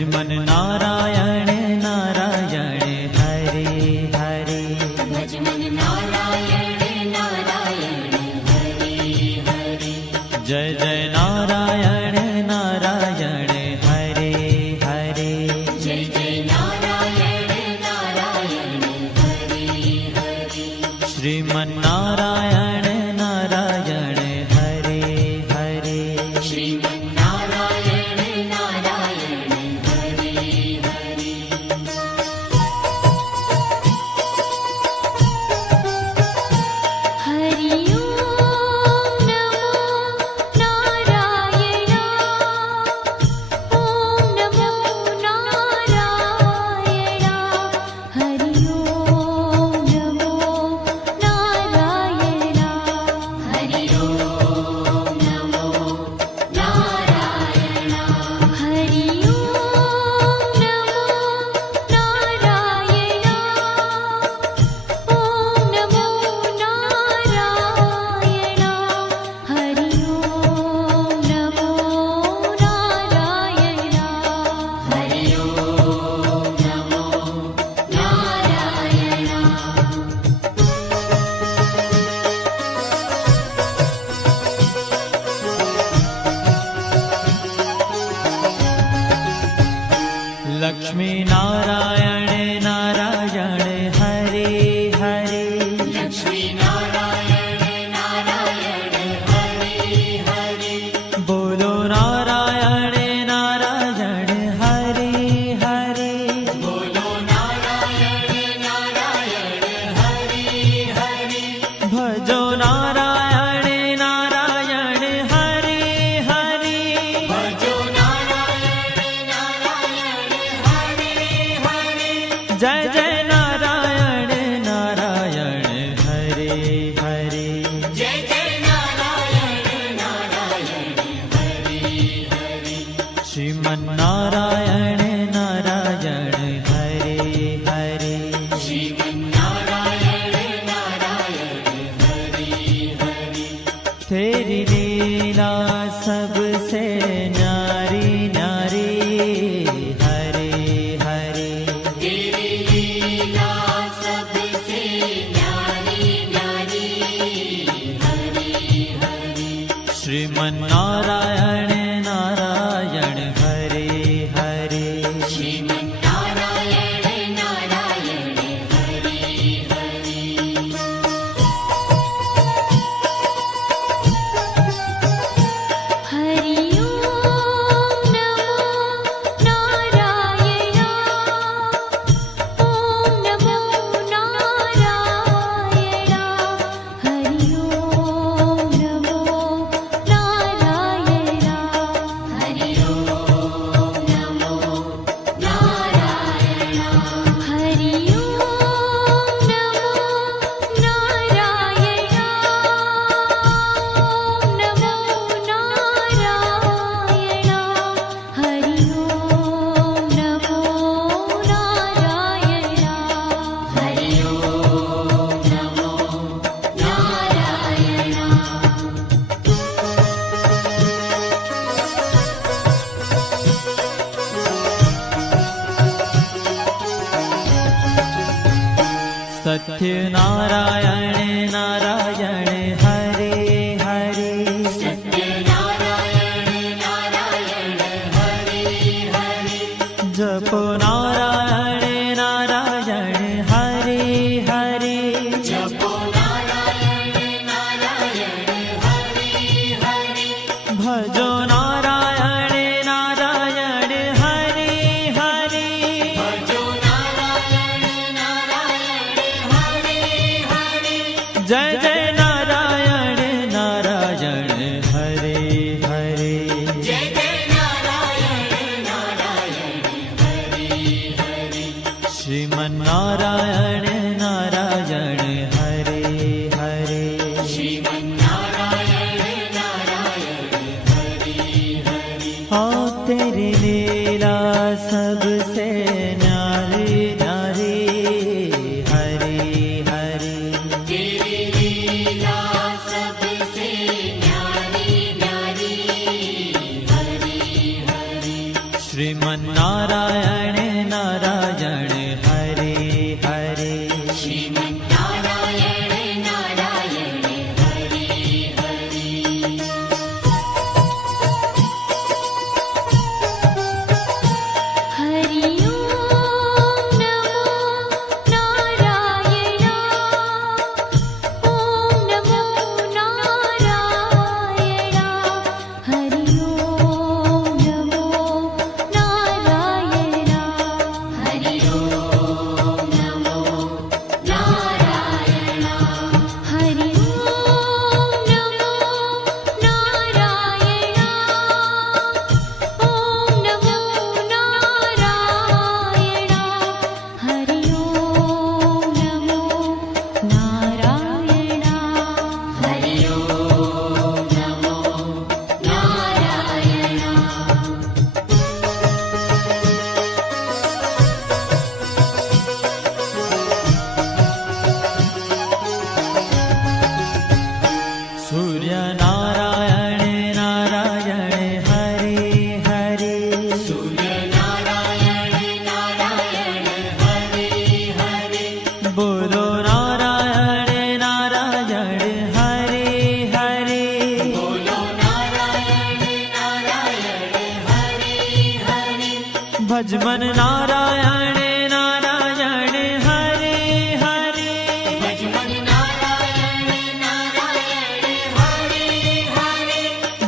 भजमन नारायण नारायण हरे हरे। भजमन नारायण नारायण हरे हरे। जय जय नारायण नारायण हरे हरे। जय जय नारायण नारायण हरे हरे। श्रीमन नारायण नारायण हरे हरे। श्रीमन नारायण नारायण हरे हरे। हरि ओम नमो नारायण। ओम नमो नारायण। हरि ओम नमो नारायण। हरि ओम नमो नारायण। हरि ओम नमो नारायण। ओम नमो नारायण। हरि ओम नमो नारायण। हरि ओम नमो नारायण। लक्ष्मी नारायण नारायण हरे हरे। लक्ष्मी नारायण नारायण हरे हरे। बोलो नारायण नारायण हरे हरे। बोलो नारायण नारायण हरे हरे। भजो नारायण नारायण हरे हरे। भजो नारायण नारायण हरे हरे। जय जय नारायण नारायण हरे हरे। जय जय नारायण नारायण हरे हरे। श्रीमन नारायण नारायण हरे हरे। श्रीमन नारायण नारायण हरे हरे। तेरी लीला सबसे न्यारी न्यारी हरे हरे। तेरी लीला सबसे न्यारी न्यारी हरे हरे। श्रीमन नारायण नारायण हरे हरे। श्रीमन नारायण नारायण हरे हरे। हरि ओम नमो नारायण। ओम नमो नारायण। हरि ओम नमो नारायण। हरि ओम नमो नारायण। हरि ओम नमो नारायण। ओम नमो नारायण। हरि ओम नमो नारायण। हरि ओम नमो सत्य नारायण नारायण हरे हरे। सत्य नारायण नारायण हरे हरे। जपो नारायण नारायण हरे हरे। जपो नारायण नारायण हरे हरे। भजो नारायण नारायण हरे हरे। भजो नारायण नारायण हरे हरे। जय जय नारायण नारायण हरे हरे। जय जय नारायण नारायण हरे हरे। श्रीमन नारायण नारायण हरे हरे। श्रीमन नारायण नारायण हरे हरे। ओ तेरी लीला सबसे न्यारी न्यारी हरे हरे। तेरी लीला सबसे न्यारी न्यारी हरे हरे। श्रीमन्नारायण नारायण हरे हरे श्रीमन्नारायण नारायण हरि हरि हरि ओम नमो नारायण ओम नमो नारायण हरि ओम नमो नारायण हरि ओम नमो नारायण हरि ओम नमो नारायण ओम नमो नारायण हरि ओम नमो नारायण हरि ओम नमो नारायण सूर्य नारायण नारायण हरे हरे सूर्य नारायण नारायण हरि हरि बोलो नारायण नारायण हरे हरे बोलो नारायण नारायण हरि हरि भजमन नारायण नारायण हरे हरे भजमन नारायण नारायण हरि हरि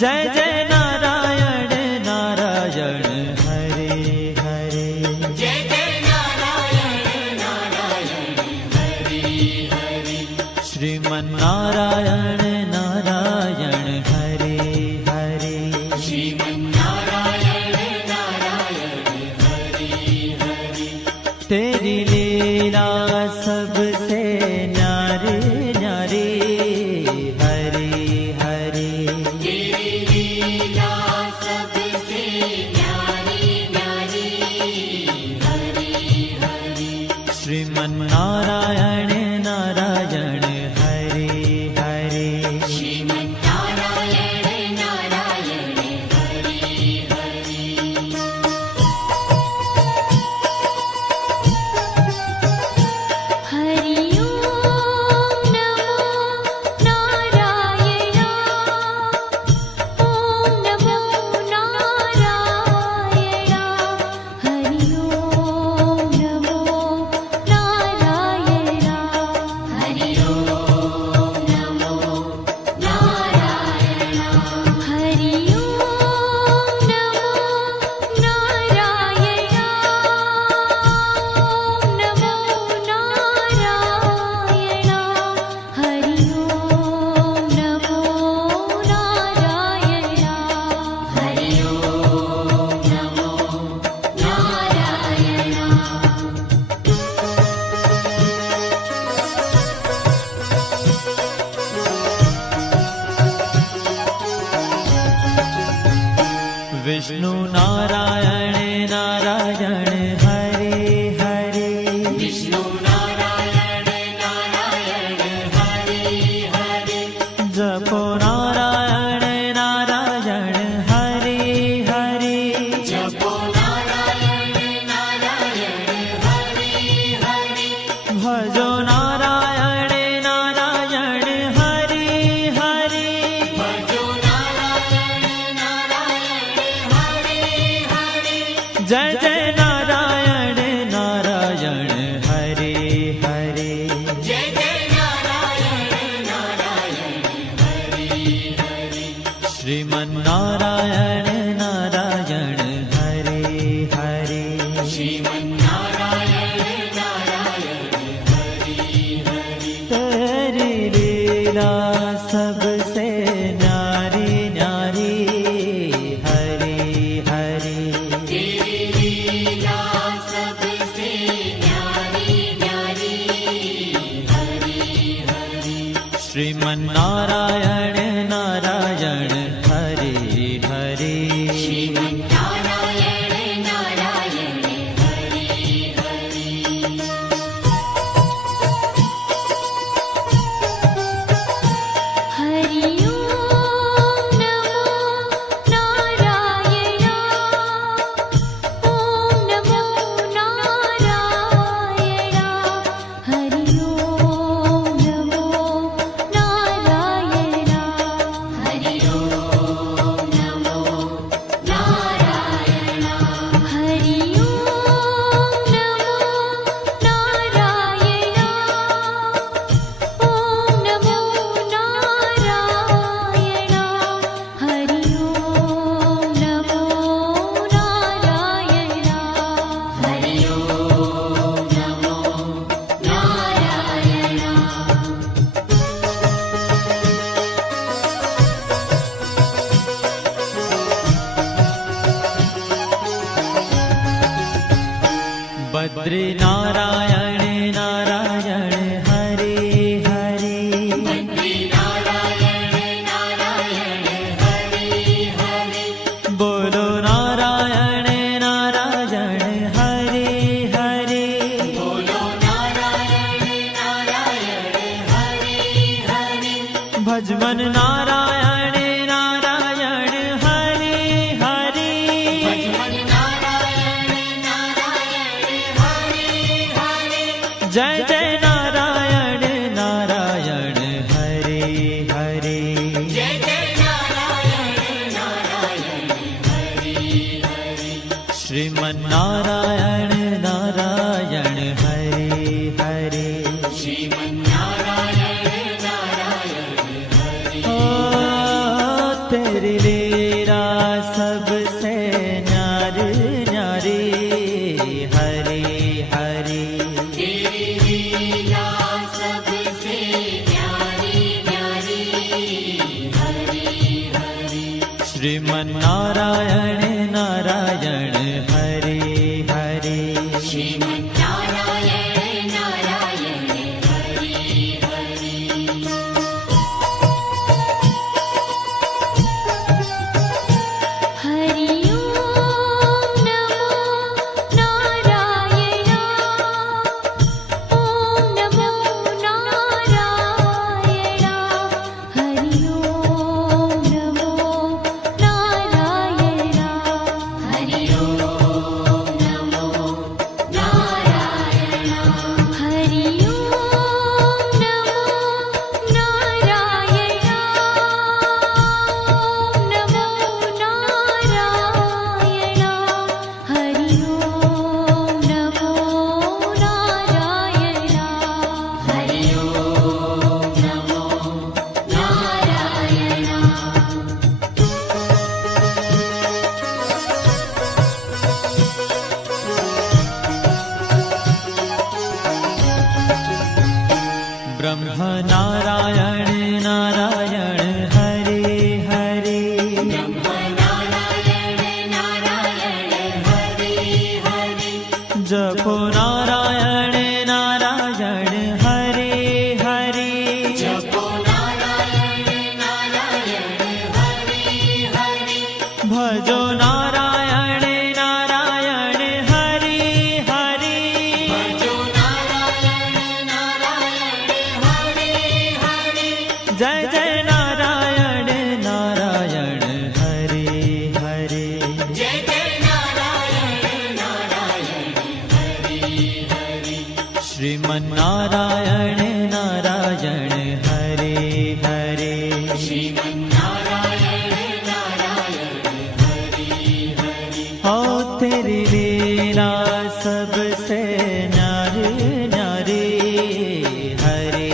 जय जय नारायण नारायण हरे हरे जय जय नारायण नारायण हरि हरि श्रीमन्नारायण नारायण हरे हरे श्रीमन्नारायण नारायण हरि हरि तेरी लीला सबसे न्यारी न्यारी हरे हरे तेरी लीला सबसे न्यारी न्यारी हरि हरि श्रीमन्नारायण नारायण हरे हरे श्रीमन्नारायण नारायण हरि हरि हरि ओम नमो नारायण ओम नमो नारायण हरि ओम नमो नारायण हरि ओम नमो नारायण हरि ओम नमो नारायण ओम नमो नारायण हरि ओम नमो नारायण हरि ओम नमो नारायण विष्णु नारायण नारायण हरे हरे विष्णु नारायण नारायण हरि हरि जपो नारायण नारायण हरे हरे जपो नारायण नारायण हरि हरि भजो नारायण नारायण हरे हरे भजो नारायण नारायण हरि हरि जय जय नारायण नारायण हरे हरे जय जय नारायण नारायण हरि हरि श्रीमन्नारायण नारायण हरे हरे श्रीमन्नारायण नारायण हरि हरि तेरी लीला सबसे न्यारी न्यारी हरे हरे तेरी लीला सबसे न्यारी न्यारी हरि हरि श्रीमन्नारायण नारायण हरे हरे बद्री नारायण नारायण हरे हरे बद्री नारायण नारायण हरे हरे बोलो नारायण नारायण हरे हरे बोलो नारायण नारायण हरे हरे भजमन नारायण नारायण हरे हरे भजमन नारायण नारायण हरे हरे जय जय नारायण नारायण हरे हरे जय जय नारायण नारायण हरे हरे श्रीमन नारायण नारायण हरे हरे श्रीमन्नारायण नारायण हरे ओ तेरी लीला सबसे न्यारी न्यारी हरे हरे तेरी लीला सबसे न्यारी न्यारी हरे हरे श्रीमन नारायण नारायण हरे हरे श्रीमन्नारायण नारायण हरे हरे हरि ओम नमो नारायण ओम नमो नारायण हरि ओम नमो नारायण हरि ओम नमो नारायण हरि ओम नमो नारायण ओम नमो नारायण हरि ओम नमो नारायण हरि ओम नमो नारायण ब्रह्म नारायण नारायण हरे हरे नारायण नारायण हरे हरे जपो नारायण नारायण हरे हरे जपो नारायण नारायण हरे हरे भजो नारायण नारायण हरे हरे भजो नारायण नारायण हरे हरे जय जय नारायण नारायण हरे हरे जय जय नारायण नारायण हरे हरे श्रीमन नारायण नारायण हरे हरे श्रीमन्नारायण नारायण हरे हरे ओ तेरी लीला सबसे न्यारी न्यारी हरे